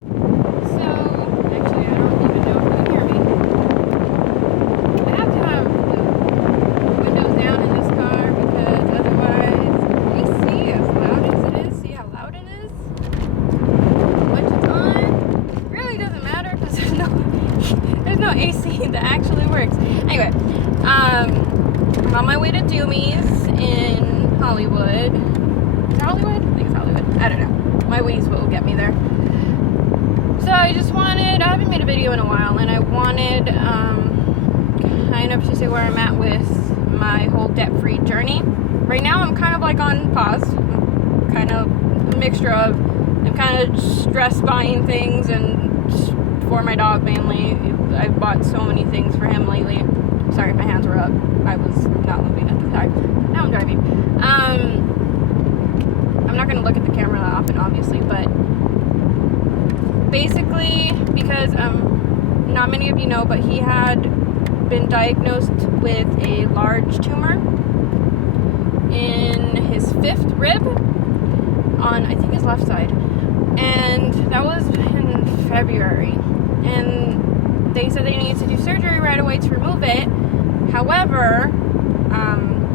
So, actually, I don't even know if you can hear me. I have to have the windows down in this car because otherwise, you see as loud as it is, see how loud it is? Once it's on, it really doesn't matter because there's no AC that actually works. Anyway, I'm on my way to Doomies in Hollywood. Is it Hollywood? I think it's Hollywood. I don't know. My Waze will get me there. So I haven't made a video in a while, and I wanted kind of to say where I'm at with my whole debt-free journey. Right now I'm kind of like on pause, kind of a mixture of, I'm kind of stress buying things and for my dog mainly. I've bought so many things for him lately. Sorry if my hands were up. I was not looking at the time. Now I'm driving. I'm not going to look at the camera that often, obviously, but basically, because not many of you know, but he had been diagnosed with a large tumor in his 5th rib on, I think, his left side, and that was in February, and they said they needed to do surgery right away to remove it. However,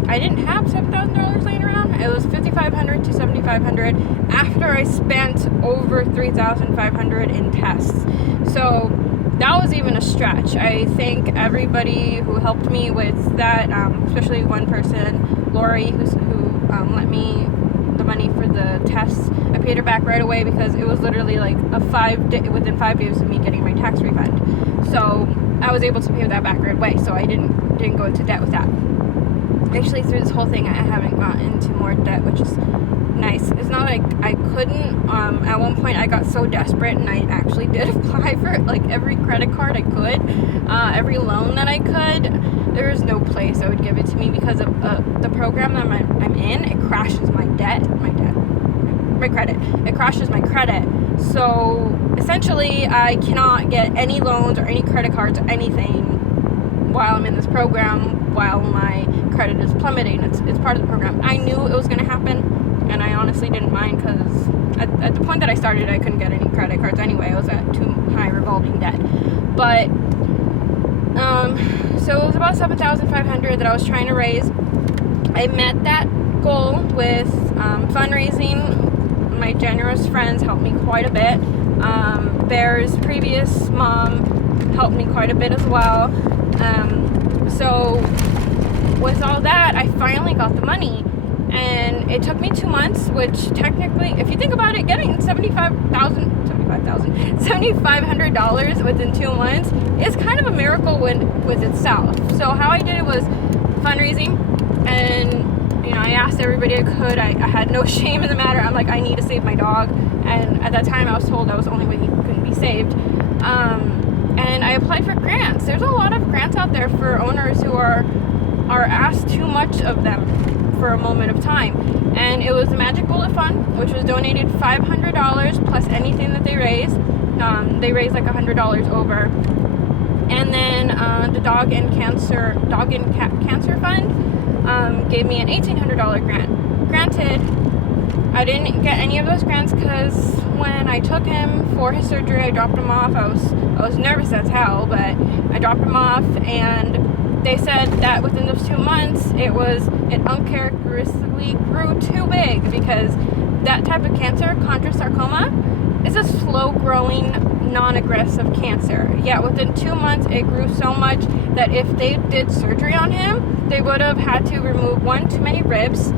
I didn't have $7,000 laying around. It was $5,500 to $7,500 after I spent over $3,500 in tests. So that was even a stretch. I thank everybody who helped me with that, especially one person, Lori, who lent me the money for the tests. I paid her back right away because it was literally like within 5 days of me getting my tax refund. So I was able to pay that back right away. So I didn't go into debt with that. Actually, through this whole thing, I haven't gotten into more debt, which is nice. It's not like I couldn't. At one point, I got so desperate, and I actually did apply for like every credit card I could, every loan that I could. There is no place I would give it to me because of the program that I'm in. It crashes my credit. It crashes my credit. So essentially, I cannot get any loans or any credit cards or anything while I'm in this program, while my credit is plummeting. It's part of the program. I knew it was going to happen, and I honestly didn't mind because at the point that I started, I couldn't get any credit cards anyway. I was at too high revolving debt. But so it was about $7,500 that I was trying to raise. I met that goal with fundraising. My generous friends helped me quite a bit. Bear's previous mom helped me quite a bit as well. So with all that, I finally got the money, and it took me 2 months, which technically, if you think about it, getting $7,500 within 2 months is kind of a miracle with itself. So how I did it was fundraising, and I asked everybody I could. I had no shame in the matter. I'm like, I need to save my dog, and at that time I was told that was the only way he couldn't be saved. And I applied for grants. There's a lot of grants out there for owners who are asked too much of them for a moment of time. And it was the Magic Bullet Fund, which was donated $500 plus anything that they raised. They raised like $100 over. And then the Dog and Cat Cancer Fund gave me an $1,800 grant. Granted, I didn't get any of those grants because when I took him for his surgery, I dropped him off. I was nervous as hell, but I dropped him off, and they said that within those 2 months, it uncharacteristically grew too big because that type of cancer, chondrosarcoma, is a slow-growing, non-aggressive cancer. Yet within 2 months, it grew so much that if they did surgery on him, they would have had to remove 1 too many ribs.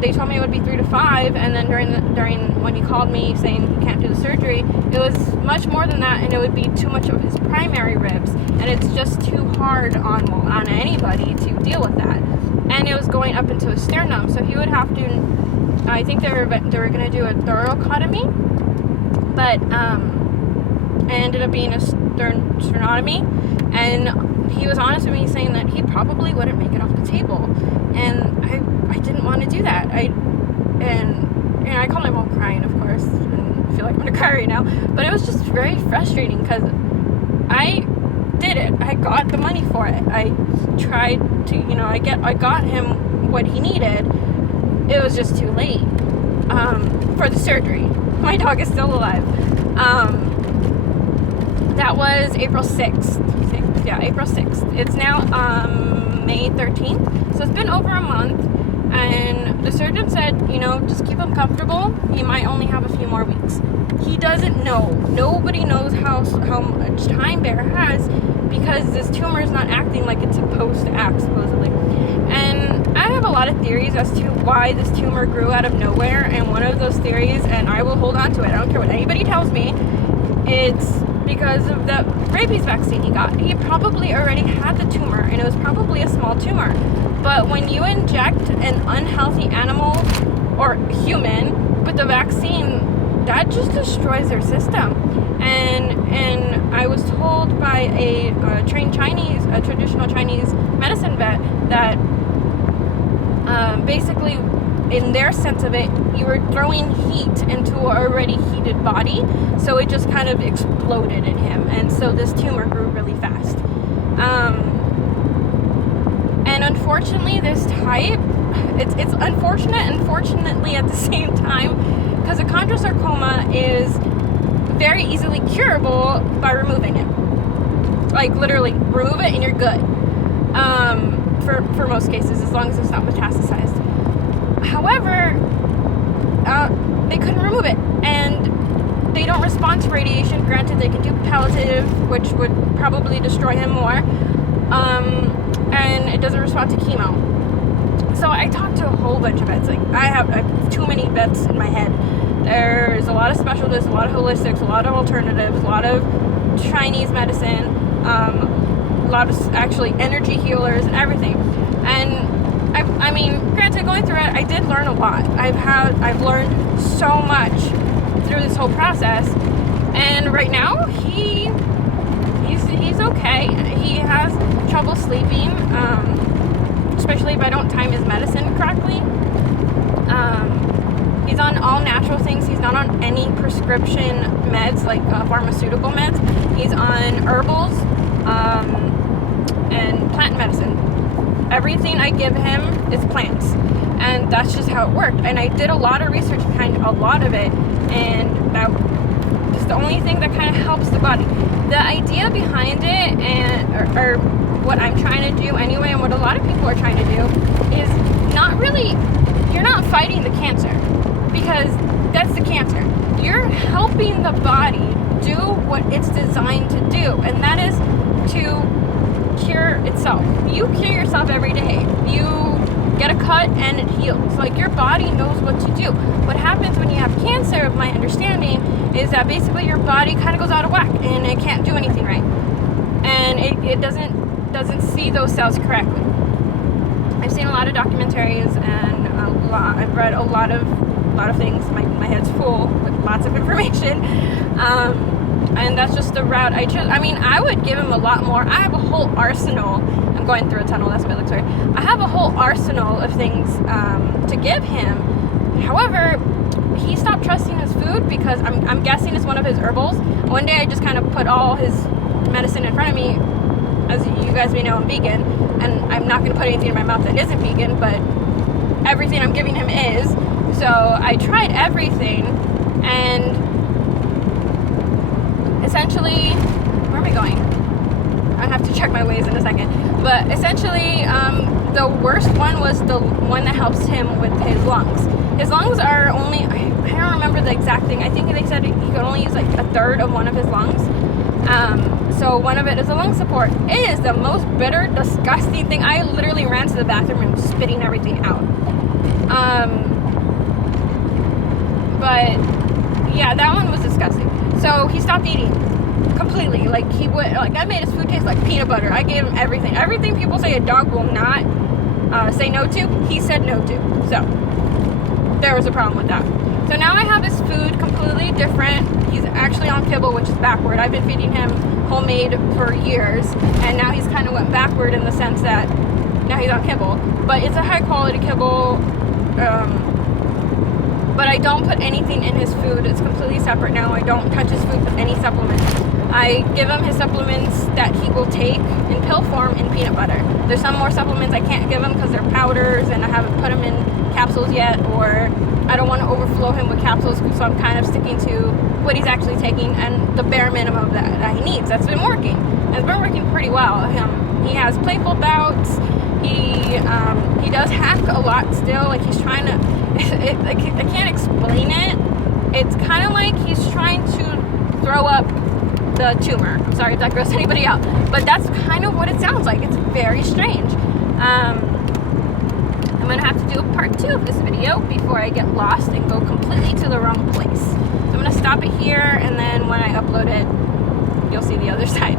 They told me it would be 3 to 5, and then during when he called me saying he can't do the surgery, it was much more than that, and it would be too much of his primary ribs, and it's just too hard on anybody to deal with that. And it was going up into his sternum, so he would have to. I think they were going to do a thoracotomy, but it ended up being a sternotomy, and he was honest with me saying that he probably wouldn't make it off the table, and I didn't want to do that. I called my mom crying, of course, and I feel like I'm gonna cry right now, but it was just very frustrating because I did it. I got the money for it. I tried to, I got him what he needed. It was just too late for the surgery. My dog is still alive. That was April 6th. Yeah, April 6th. It's now May 13th. So it's been over a month. And the surgeon said, just keep him comfortable. He might only have a few more weeks. He doesn't know. Nobody knows how much time Bear has because this tumor is not acting like it's supposed to act, supposedly. And I have a lot of theories as to why this tumor grew out of nowhere. And one of those theories, and I will hold on to it, I don't care what anybody tells me, it's because of the rabies vaccine he got. He probably already had the tumor, and it was probably a small tumor. But when you inject an unhealthy animal or human with the vaccine, that just destroys their system. And I was told by a trained traditional Chinese medicine vet that basically, in their sense of it, you were throwing heat into an already heated body, so it just kind of exploded in him, and so this tumor grew really fast. And unfortunately, this type, it's unfortunate and fortunately at the same time, because a chondrosarcoma is very easily curable by removing it. Like, literally, remove it and you're good. For most cases, as long as it's not metastasized. However, they couldn't remove it, and they don't respond to radiation. Granted, they can do palliative, which would probably destroy him more, and it doesn't respond to chemo. So I talked to a whole bunch of vets. Like, I have too many vets in my head. There's a lot of specialists, a lot of holistics, a lot of alternatives, a lot of Chinese medicine, a lot of actually energy healers and everything. And I mean, granted, going through it, I did learn a lot. I've learned so much through this whole process, and right now he's okay. He has trouble sleeping, especially if I don't time his medicine correctly. He's on all natural things. He's not on any prescription meds, like pharmaceutical meds. He's on herbals and plant medicine. Everything I give him is plants, and that's just how it worked. And I did a lot of research behind a lot of it, and that is the only thing that kind of helps the body. The idea behind it, or what I'm trying to do anyway, and what a lot of people are trying to do, is not really, you're not fighting the cancer, because that's the cancer. You're helping the body do what it's designed to do, and that is to cure itself. You cure yourself every day. You get a cut and it heals. Like, your body knows what to do. What happens when you have cancer, of my understanding, is that basically your body kind of goes out of whack and it can't do anything right, and it doesn't see those cells correctly. I've seen a lot of documentaries, and I've read a lot of things. My head's full with lots of information. And that's just the route I chose. I mean, I would give him a lot more. I have a whole arsenal. I'm going through a tunnel, that's why it looks weird. I have a whole arsenal of things to give him. However, he stopped trusting his food because I'm guessing it's one of his herbals. One day I just kind of put all his medicine in front of me. As you guys may know, I'm vegan, and I'm not going to put anything in my mouth that isn't vegan, but everything I'm giving him is. So I tried everything, and essentially, where am I going? I have to check my ways in a second. But essentially, the worst one was the one that helps him with his lungs. His lungs are only, I don't remember the exact thing. I think they said he could only use like a third of one of his lungs. So one of it is a lung support. It is the most bitter, disgusting thing. I literally ran to the bathroom and was spitting everything out. But yeah, that one was disgusting. So he stopped eating completely. Like, I made his food taste like peanut butter. I gave him everything. Everything people say a dog will not say no to, he said no to. So there was a problem with that. So now I have his food completely different. He's actually on kibble, which is backward. I've been feeding him homemade for years, and now he's kind of went backward in the sense that now he's on kibble. But it's a high quality kibble. But I don't put anything in his food. It's completely separate now. I don't touch his food with any supplements. I give him his supplements that he will take in pill form in peanut butter. There's some more supplements I can't give him because they're powders and I haven't put them in capsules yet, or I don't want to overflow him with capsules, so I'm kind of sticking to what he's actually taking and the bare minimum that he needs. That's been working. It's been working pretty well. He has playful bouts. He does hack a lot still. Like he's trying to. I can't explain it. It's kind of like he's trying to throw up the tumor. I'm sorry if that grossed anybody out, but that's kind of what it sounds like. It's very strange. I'm gonna have to do a part 2 of this video before I get lost and go completely to the wrong place. So I'm gonna stop it here, and then when I upload it, you'll see the other side.